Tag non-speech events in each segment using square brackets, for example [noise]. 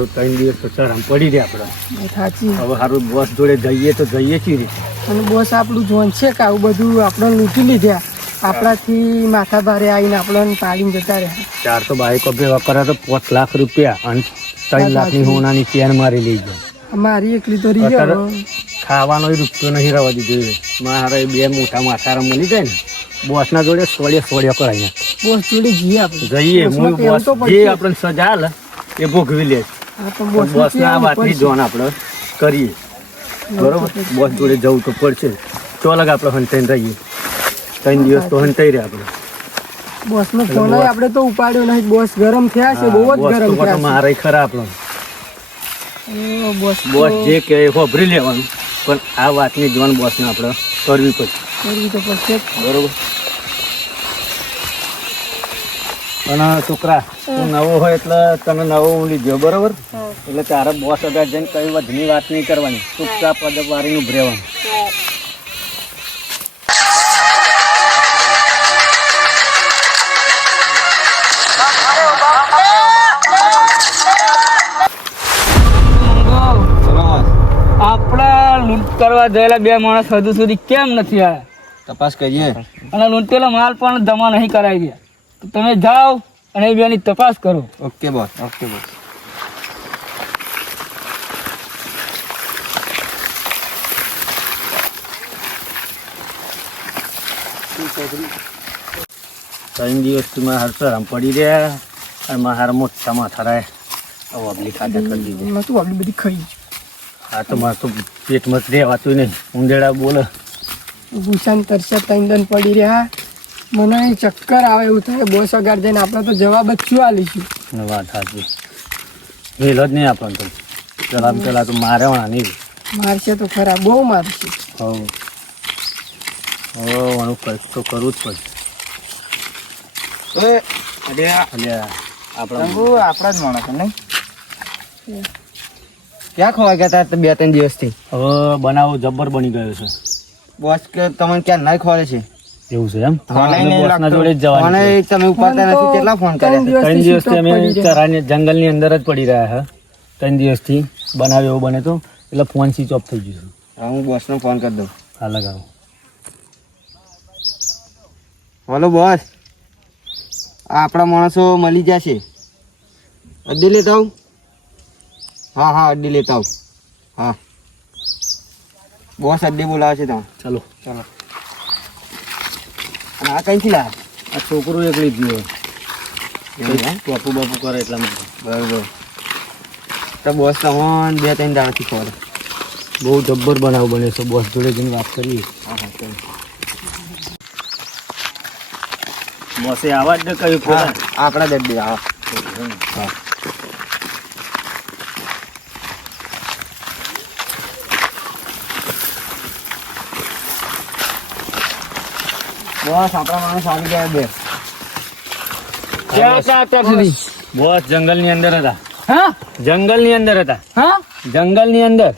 સારું ત્રણ દિવસ તો સર આમ પડી રહ્યા આપણે. સાચી. હવે સારું બોસ જોડે જઈએ તો જઈએ ચી રીતે? અને બોસ આપણું જોન છે કે આવું બધું આપણે લૂંટી લીધા. આપણાથી માથા ભારે આવીને આપણને પાડીને જતા રહ્યા. ચાર તો બાઈકો ભેગા કરે તો પાંચ લાખ રૂપિયા અને ત્રણ લાખની હોનાની ચેન મારી લઈ ગયો. મારી એકલી તો રહી ગયો. ખાવાનો રૂપિયો નહીં રવા દીધો મારે બે મોટા માથારા મળી જાય ને બોસના જોડે સોળિયા સોળિયા કરાય બોસ જોડે જઈએ આપણે. જઈએ હું બોસ જે આપણને સજા લે એ ભોગવી લે. બોસને ના કહેવું વાતની જોન આપણે કરીએ. બરોબર? બોસ જોડે જવું તો પડશે. તો લગ આપણે હંતાઈને રહીએ. ત્રણ દિવસ તો હંતાઈ રહ્યા આપણે. બોસનો ફોન આપણે તો ઉપાડ્યો નહીં. બોસ ગરમ થયા છે બહુ જ ગરમ પાછો થયા મારે ખરા આપણો. બોસ બોસ જે કહે હોભરી લેવાનું. પણ આ વાતની જોન બોસને આપણે કરવી પડશે. કરવી તો પડશે બરોબર? અને છોકરા તું નવો હોય એટલે તને નવો હું લીધો બરોબર? એટલે તારા બોસ અગર જઈને કઈ વધની વાત નહીં કરવાની ચૂપચાપ પદ વારી ઉભ રહેવાનું. આપણા લૂંટ કરવા ગયેલા બે માણસ હજુ સુધી કેમ નથી આવ્યા? તપાસ કરીએ. અને લૂંટેલો માલ પણ જમા નહીં કરાવી ગયા તમે જાઓ અને એ બેની તપાસ કરો. Okay boss okay boss. ત્રણ દિવસથી મારા હરસર આમ પડી રહ્યા અને મારા મોટા માથા રહે અબલી ખાધા કરી દીધી. મેં તું આટલી બધી ખાઈ હા તો મારે તો પેટમાં જ રહેવાતું નહીં. ઊંધેડા બોલે. ગુસાન તરસે ત્રણ દન પડી રહ્યા. મને અહીં ચક્કર આવે એવું થાય. બોસ અગાડ જઈને આપણે તો જવાબ જ શું આલીશું વાત સાચી. વેલો જ નહીં આપણને તો. ચલા ચલા તો મારે વાળા નહીં. મારશે તો ખરા બહુ મારશે. હવ. હું કંઈક તો કરવું જ પડશે. અરે આપણા આપણા જ માણસ નહીં? ક્યાં ખોવા ગયા હતા બે ત્રણ દિવસથી? હવે બનાવો જબ્બર બની ગયો છે. બોસ કે તમને ક્યાં ના ખોલે છે? એવું છે એમ. જોડે જ જવાનું તમે ઉપાડતા નથી કેટલા ફોન કર્યા? ત્રણ દિવસથી અમે પડી જંગલની અંદર જ પડી રહ્યા હા ત્રણ દિવસથી બનાવે એવું બને તો એટલે ફોન સ્વિચ ઓફ થઈ ગયું હા, હું બોસનો ફોન કરી દઉં. હા લગાવો. હલો બોસ આ આપણા માણસો મળી જશે. અડ્ડી લેતા આવું? હા હા અડ્ડી લેતા આવું. હા. બોસ અડ્ડી બોલાવે છે તમે ચાલો. ચાલો. આ કઈથી લાવ્યા આ છોકરો એકલી જ ટોપુ બાપુ બાપુ કરે એટલા માટે. બરોબર. તો બોસ તમને બે ત્રણ દાડાથી ખબર બહુ જબ્બર બનાવ બને છે. બોસ જોડે જઈને વાત કરીએ. બોસે આવા જ ને કહ્યું આપણા દર્દી આવા. હા. બોસ આપણા માણસ આવી ગયા બે ક્યાં હતા અત્યાર સુધી બસ જંગલની અંદર હતા. હા? જંગલની અંદર હતા. હા? જંગલની અંદર.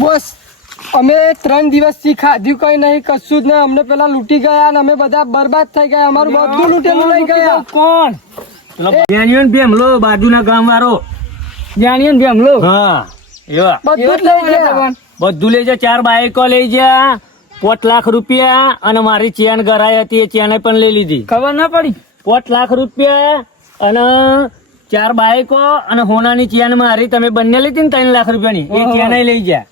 બસ અમે ત્રણ દિવસથી ખાધ્યું કઈ નહીં કશું જ નહીં. અમને પેલા લૂંટી ગયા અને અમે બધા બરબાદ થઈ ગયા. અમારું બધું લૂંટેલું લઈ ગયા. કોણ? બેનિયન ભેમલો બાજુના ગામ વાળો જાણીએ ને ભેમલો હા એવા. બધું જ લઈ ગયા. બધું લઈ જા ચાર બાઈકો લઈ જા પોત લાખ રૂપિયા અને મારી ચેન ગરાઈ હતી એ ચેન પણ લઈ લીધી. ખબર ના પડી? પોત લાખ રૂપિયા અને ચાર બાઈકો અને હોનાની ચેન મારી. તમે બંને લીધી ને ત્રણ લાખ રૂપિયાની? એ ચેન લઈ જા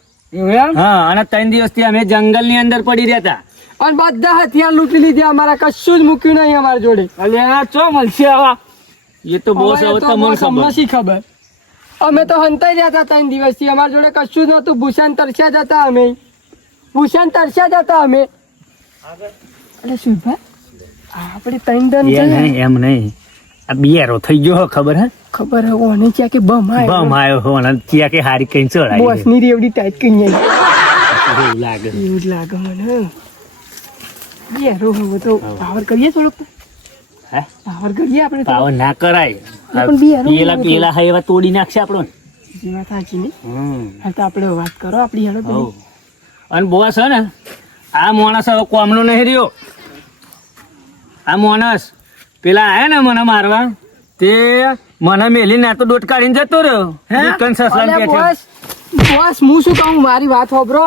હા અને ત્રણ દિવસથી અમે જંગલની અંદર પડી રહેતા. અને બધા હથિયાર લૂંટી લીધા. અમારા કશું જ મૂક્યું નહીં અમારા જોડે. અલ્યા ચો મળશે આવા? એ તો બહુ તમને ખબર. અમે તો હંતાઈ રહ્યા હતા ત્રણ દિવસથી. અમારા જોડે કશું જ નતું ભૂષણ તરસ્યા જતા અમે. ભૂષણ તરસ્યા જતા અમે. એટલે શું ભાઈ આપણે ત્રણ દન એમ નહીં. આ બિયારો થઈ ગયો હો ખબર હે? ખબર હે ઓને ક્યાં કે બમ બમ આયો હો અને ત્યાં કે હારી કઈ ચડાઈ બોસની રેવડી ટાઈટ કઈ નહીં એવું લાગે. એવું લાગે મને. બિયારો હવે તો પાવર કરીએ થોડોક હે? પાવર કરીએ આપણે પાવર ના કરાય. પેલા પેલા હા એવા તોડી નાખશે આપણો એ વાત સાચી ને? હા તો આપણે વાત કરો આપણી હેડો અને બોસ હે ને આ માણસ હવે કોમનો નહીં રહ્યો. આ માણસ પેલા આયા ને મને મારવા તે મને મેલી ના તો દોટ કાઢીને જતો રહ્યો. હે? દુકાન સસલાને કે છે. બોસ બોસ હું શું કહું? મારી વાત હોભરો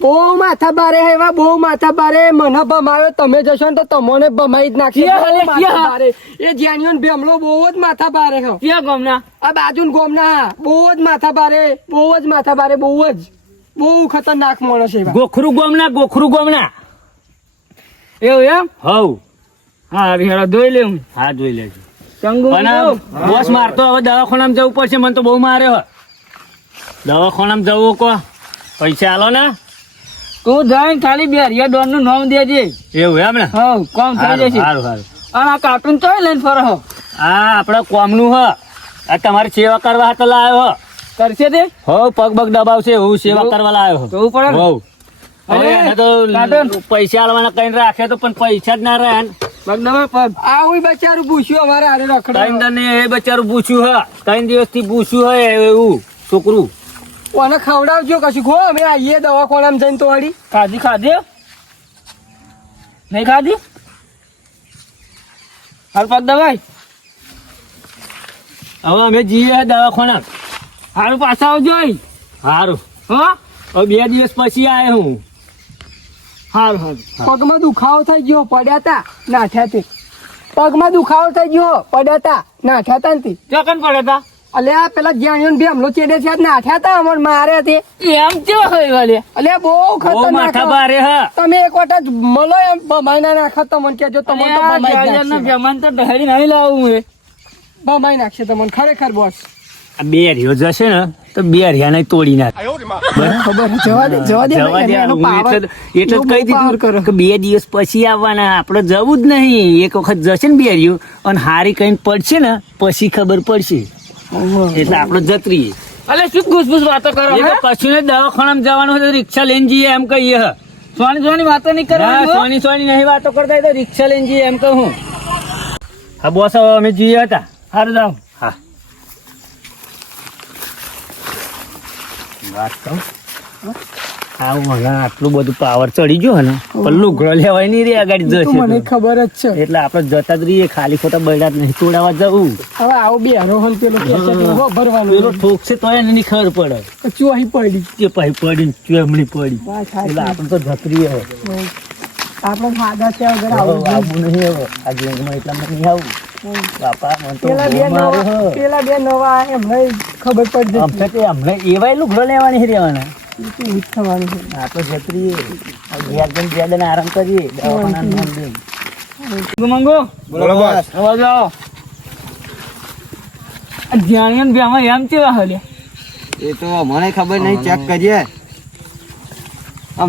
બહુ માથા બારે હે એવા બહુ માથા બારે મને ભમાયો તમે જશો ને તો તમને ભમાઈ જ નાખશે. એ ને ભેમલો બહુ જ માથા બારે હે. ક્યાં ગોમના? આ બાજુ ગોમના બહુ જ માથા બારે બહુ જ માથા બારે બહુ જ. બહુ ખતરનાક માણસ એવા. ગોખરું ગોમના ગોખરું ગોમના. એવું એમ? હવ. હા હેડો ધોઈ લે હા. ધોઈ લેજો. બોસ મારતો હવે દવાખાનામાં જવું પડશે મને તો બહુ મારે હે. દવાખાનામાં જવું કો. પૈસા આલો ને. તું જઈને ખાલી બે હરિયા ડોનનું નામ દેજે. એવું એમ ને? હવ કોમ થઈ સારું જશે. સારું સારું. અને આ કાર્ટૂન તો લઈને ફરો હો. આ આપણે કોમનું હ. આ તમારી સેવા કરવા હાથ લાવ્યો હ. કરશે તે? હો પગ પગ દબાવશે હું સેવા કરવા લાવ્યો તો પડે હો અરે, એને તો. પૈસા આલવાના કઈ રાખે તો પણ પૈસા જ ના રહે ને. પગ દબાવ પગ. આવું બચારું પૂછ્યું અમારે આરે રખડા દને એ બચારું પૂછ્યું હ. ત્રણ દિવસથી પૂછ્યું હોય એવું છોકરું. કોને ખવડાવજો કશું. ખો અમે આવીએ દવાખાનામાં જઈને તો વળી. ખાધી ખાધી? નહીં ખાધી? હાલ પાક દવાઈ હવે અમે જઈએ દવાખાના હારું પાછા આવજો. સારું હા? હવે બે દિવસ પછી આવે હું. સારું સારું પગમાં દુખાવો થઈ ગયો પડ્યા તા નાઠ્યા તે. પગમાં દુખાવો થઈ ગયો પડ્યા તા નાઠ્યા તા ને તે. ચોકન પડે તા? અલે આ પેલા જ્ઞાનીઓ બી હમલો ચેડે છે આજ નાઠ્યા તા અમર મારે તે. એમ કેવો હોય વાલે અલે બહુ ખતરનાક માથા હો. તમે એક વખત મલો એમ ભમાઈ ના નાખો તમને કેજો તમને તો જ નાખશે. તો ઢહરી નહીં લાવું હે બમાઈ નાખશે તમને ખરેખર બોસ આ બે રહ્યો જશે ને તો બે રહ્યા તોડી નાખ. ખબર જવા દે જવા દે જવા દે એનો હું એટલે એટલે કહી કરો. દીધું કે બે દિવસ પછી આવવાના આપણે જવું જ નહીં. એક વખત જશે ને બે રહ્યું અને હારી કઈ પડશે ને પછી ખબર પડશે. એટલે આપણે જત અલે શું ઘૂસઘૂસ વાતો કરો એ? કશું ને દવાખાનામાં જવાનું હોય તો રિક્ષા લઈને જઈએ એમ કહીએ હ. સોની સોની વાતો નહીં કરે. સોની સોની નહીં વાતો કરતા તો રિક્ષા લઈને જઈએ એમ કહું હા બોસ અમે જઈએ હતા હારું જાઓ હા વાત કહું હા મને આટલું બધું પાવર ચડી ગયો ને પણ લુગડો લેવાય નહીં રે આગળ મને ખબર જ છે. એટલે આપણે જતા જ રહીએ ખાલી ખોટા બૈડા નહીં તોડાવા જવું. હવે આવો બે રોહન પેલો કેસેટ પેલો ઠોકશે તો એને નહીં ખબર પડે. કચું પડી? કે પછી પડી ચેમણી પડી. એટલે આપણે તો જતરી હવે. આપણે સાદા છે વગર આવું આવું આવું નહીં હવે. આ ગેંગમાં એટલા માટે નહીં આવું. બાપા મને તો પેલા બે નવા બે નવા એમને ખબર પડી અમને તો એવાય લુગડો લેવાની રહેવાના. થવાનું છે જતરીએ. આરામ કરીએ દવાખાનાનું મંગો બોલો બોસ. હવે જાઓ આ ધ્યાન બે આમાં એમ કેવા હલે? એ તો મને ખબર નહીં ચેક કરીએ.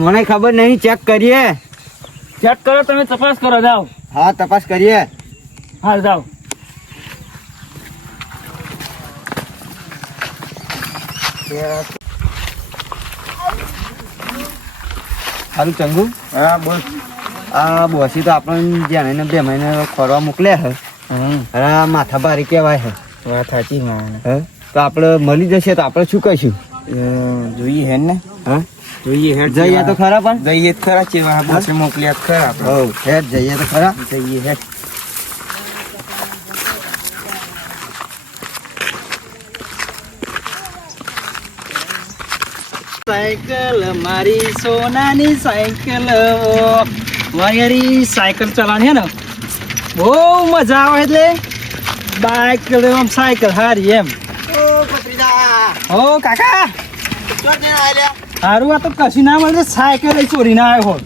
મને ખબર નહીં ચેક કરીએ. ચેક કરો તમે તપાસ કરો જાઓ. હા તપાસ કરીએ. હાલ જાઓ. સારું ચંગુ? હા બોલ આ બોસી તો આપણને એને બે મહિને ફરવા મોકલ્યા હે હા માથા ભારી કહેવાય હે વાત સાચી હે? તો આપણે મળી જશે તો આપણે શું કહીશું? જોઈએ હે ને. હા? જોઈએ હેડ જઈએ તો ખરા પણ? જઈએ ખરા ચેવા બોસે મોકલ્યા ખરા હેડ જઈએ તો ખરા. જઈએ હેડ. સાયકલ મારી સોનાની સાયકલ વાયરી સાયકલ ચલાવવાની હે ને? બહુ મજા આવે એટલે બાઇક આમ સાયકલ હારી એમ. ઓ કાકા. હારું આ તો કશું ના મળે સાયકલ ચોરી ના આવ્યો હોત.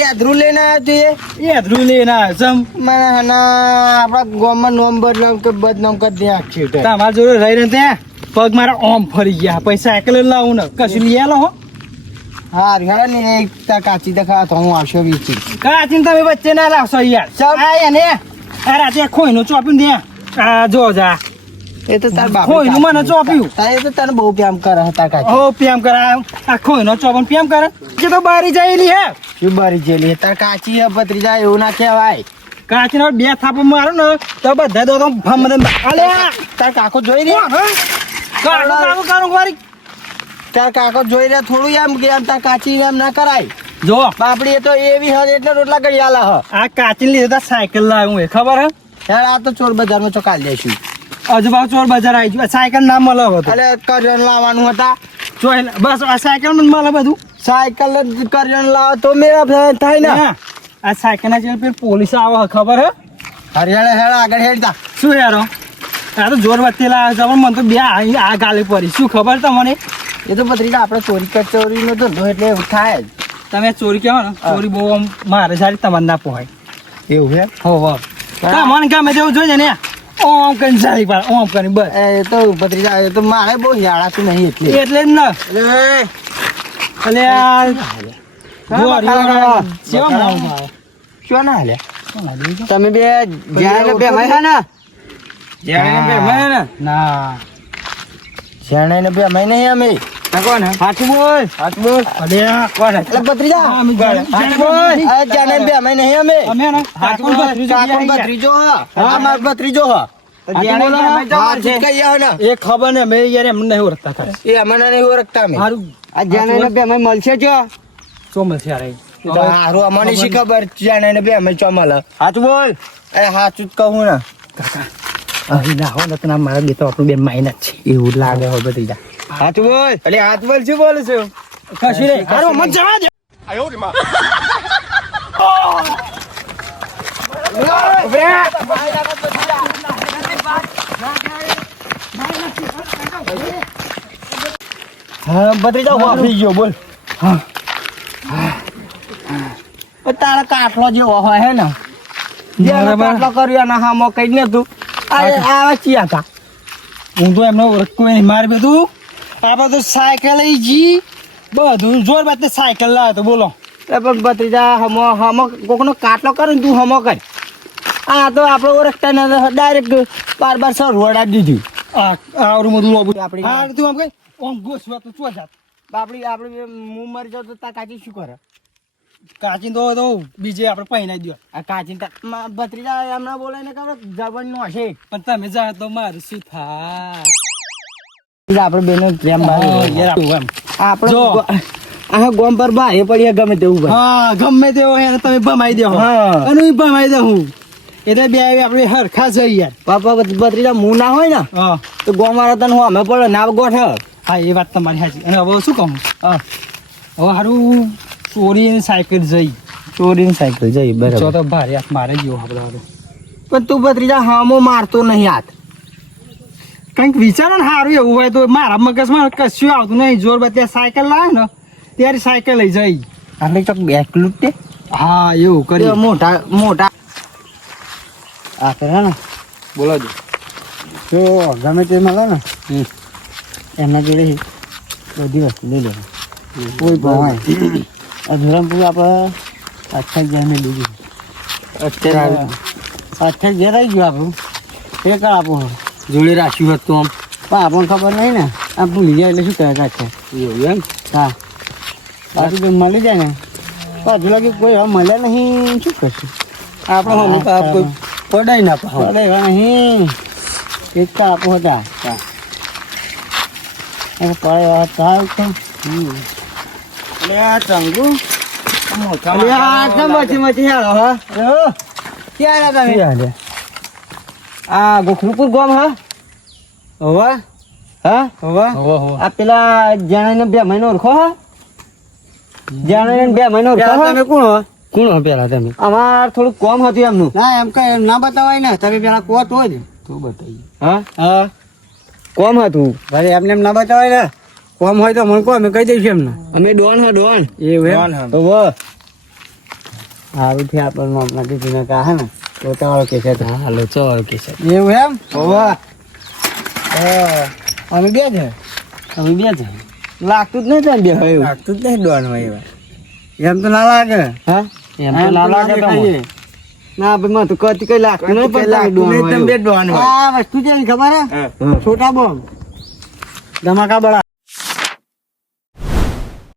યાદરું લઈને આવ્યો જોઈએ ધ્રુવ લઈને આવ્યો મને આપણા ગામમાં નોમ બદનામ કે બદનામ કરી દે આખી તમારા જોડે રહીને ત્યાં? પગ મારા ઓમ ફરી ગયા. પૈસા એકલે લાવું ને. કશું લઈ આલો હો. હા રિહાડા ને એક તા કાચી દખા તો હું આવશો વીચી કાચીને તમે વચ્ચે ના લાવશો યાર. ચાલ. આ એને. આ રાતે ખોઈનું ચોપ્યું ને આ જો જા. એ તો તાર બાપ ખોઈનું મને ચોપ્યું. તારે તો તને બહુ પ્રેમ કરે હતા કાચી. હો પીએમ કરે. આ ખોઈનો ચોપન પીએમ કરે. જે તો બારી જાયેલી હે. શું બારી જેલી તાર કાચી હે ભત્રીજા એવું ના કહેવાય. કાચીનો બે થાપ મારો ને તો બધા દો તો ભમ દે અલે તાર કાકો જોઈ રહ્યા? કાકો કાકો કાકો વારી. તાર કાકો જોઈ રહ્યા થોડું એમ કે એમ તાર કાચી એમ ના કરાય. જો. બાપડી એ તો એવી હજ એટલે રોટલા કરી આલા હ. આ કાચી લીધે સાયકલ લાવ્યું એ ખબર હે? યાર આ તો ચોર બજારમાં ચોકાલ જઈશું પાછું ચોર બજાર આવી ગયું. સાયકલ ના મળે તો. અલે લાવવાનું હતા. જોઈ બસ આ સાયકલ મને મળે બધું. સાયકલ જ લાવ તો મેરા થાય ને. હા. આ સાયકલ ના પેલી પોલીસ આવે ખબર હે? હરિયાણા હેડ આગળ હેડતા શું યારો આ તો જોર વચ્ચે લાવે છે પણ મને તો બે આ ગાલે પડી. શું ખબર તમને? એ તો ભત્રીજા આપણે ચોરી કચોરીનો ધંધો એટલે એવું થાય જ. તમે ચોરી કહો ને ચોરી બહુ આમ મારે સારી તમારે ના પોહાય. એવું છે? હો હો. મને ગમે તેવું જોઈએ ને? ઓમ કરીને સારી પાડ ઓમ કરીને બસ. એ તો ભત્રીજા એ તો મારે બહુ યાળાતું નહીં એટલે. એટલે જ ને. એટલે આવે? તમે બે જ્યાં બે ભાઈ ના? ને? ને? બે અમે. કોણ? બોલ બોલ કોણ એટલે બોલ બે નહીં અમે. અમે હા. અમાર હા. એ ખબર ને મેં યાર એમને નહીં ઓળખતા એ અમને નહીં ઓળખતા અમે. મળશે આ બે મળશે જો. છે યાર એ. અમને શી ખબર જાણે બે અમે ચોમાલ. હાથ બોલ અરે હાથું જ કહું ને. ના હો મારા બે તો આપણું બેન માઇનસ છે એવું લાગે હો બધી જા બોલ અરે હાથ બોલ શું બોલું છું કશું નહીં હારું મત જવા દે હા બત્રીજા વાપરી ગયો બોલ હા તારા કાટલો જેવો હોય હે ને બરાબર. કાટલો કર્યો ને હા મો કઈ ને તું આ આવા ચિયા હતા હું તો એમને ઓળખું નહીં. મારે બધું આપણે તો સાયકલ જી. બધું જોર બાદ સાયકલ લાવે તો બોલો. પણ ભત્રીજા હમો હમો કોકનો કાટલો કરે ને તું હમો કર. આ તો આપણે ઓળખતા ને ડાયરેક્ટ બાર બાર સર રોડા દીધું. આ આવડું બધું લોબું. આપણે હા તું આમ કઈ આમ ગોસવા તો ચો જાત. આપણી આપણે મું મરી જાવ તો તા કાચી શું કરે? કાચી તો તો બીજે આપણે પહેરાઈ દો. આ કાચી ભત્રીજા એમના બોલે ને ખબર જબન નો હશે પણ તમે જા તો મારું શું થાય? આપણે બેનો પ્રેમ હા, એમ. આપણે જો. આ ગોમ પર ભાઈ પડીએ ગમે તેવું હા ગમે તેવો હે તમે ભમાઈ દો. હા. અને હું ભમાઈ દઉં હું. એટલે બે આપણે હરખા જઈ યાર. પાપા ભત્રીજા મું ના હોય ને તો ગોમ વાળા તને હું અમે પડે ના ગોઠ. હા એ વાત તમારી સાચી. અને હવે શું કહું? હા. હવે હારું. ચોરી સાયકલ જઈ. ચોરીની સાયકલ જઈ બરાબર. તો ભારે હાથ મારે ગયો આપણે હવે પણ તું ભત્રીજા હામો મારતો નહીં હાથ. કંઈક વિચારો ને સારું એવું હોય તો મારા મગજમાં કશું આવતું નહીં. જોર બધા સાયકલ લાવે ને ત્યારે સાયકલ લઈ જઈ. આપણે તો એકલું તે હા એવું કરી. મોટા મોટા. આ કરે ને. બોલો જો. જો ગમે તે મળે ને એમના જોડે બધી વસ્તુ લઈ લેવા કોઈ ભાવ [coughs] આ ધોરણપુર આપણે અચ્છા જઈને લીધું. અત્યારે અચ્છા ઘેર આવી ગયું આપણું. એ કર આપણું જોડે રાખ્યું હતું આમ. પણ આપણને ખબર નહીં ને. આમ ભૂલી જાય એટલે શું કહે કાચે એવું એમ? હા. બાકી કંઈ મળી જાય ને. તો હજુ લાગે કોઈ હવે મળ્યા નહીં શું કરશું? આપણે પાપ કોઈ પડાય ના પાવ પડે નહીં. એક તો આપો હતા. પડે એવા થાય તો આ ચંગુ. આ મચી મચી હેલો હા? ક્યાં આવ્યા તમે? આ ગોખલુપુર ગામ હા. હોવા? હા? હોવા? આ પેલા જાણે બે મહિનો ઓળખો હા. જાણે બે મહિનો ઓળખો તમે કોણ હો? કોણ હો પેલા તમે? અમાર થોડું કોમ હતું એમનું. ના એમ કઈ ના બતાવાય ને. તમે પેલા કોટ હોય જ તો બતાવી હા? હા. કોમ હતું. ભાઈ એમને એમ ના બતાવાય ને. કોમ હોય તો મને કહો અમે કહી દઈશું એમને. અમે ડોન હા ડોન. એ તો વો. સારું થી આપણને હમણાં કીધું ને કહે ને પોતાવાળો કે છે હા હાલો ચાલો કે છે. એવું એમ? હોવા અમે બે છે. અમે બે છે. લાગતું જ નહીં તને બે હોય લાગતું જ નહીં ડોન હોય એવા. એમ તો ના લાગે. હા? એમ તો ના લાગે તમને. ના ભાઈ મને તો કદી કઈ લાગતું નહીં પણ તમે ડોન હોય આ વસ્તુ છે ખબર હે. છોટા બોમ્બ. ધમાકા બળા.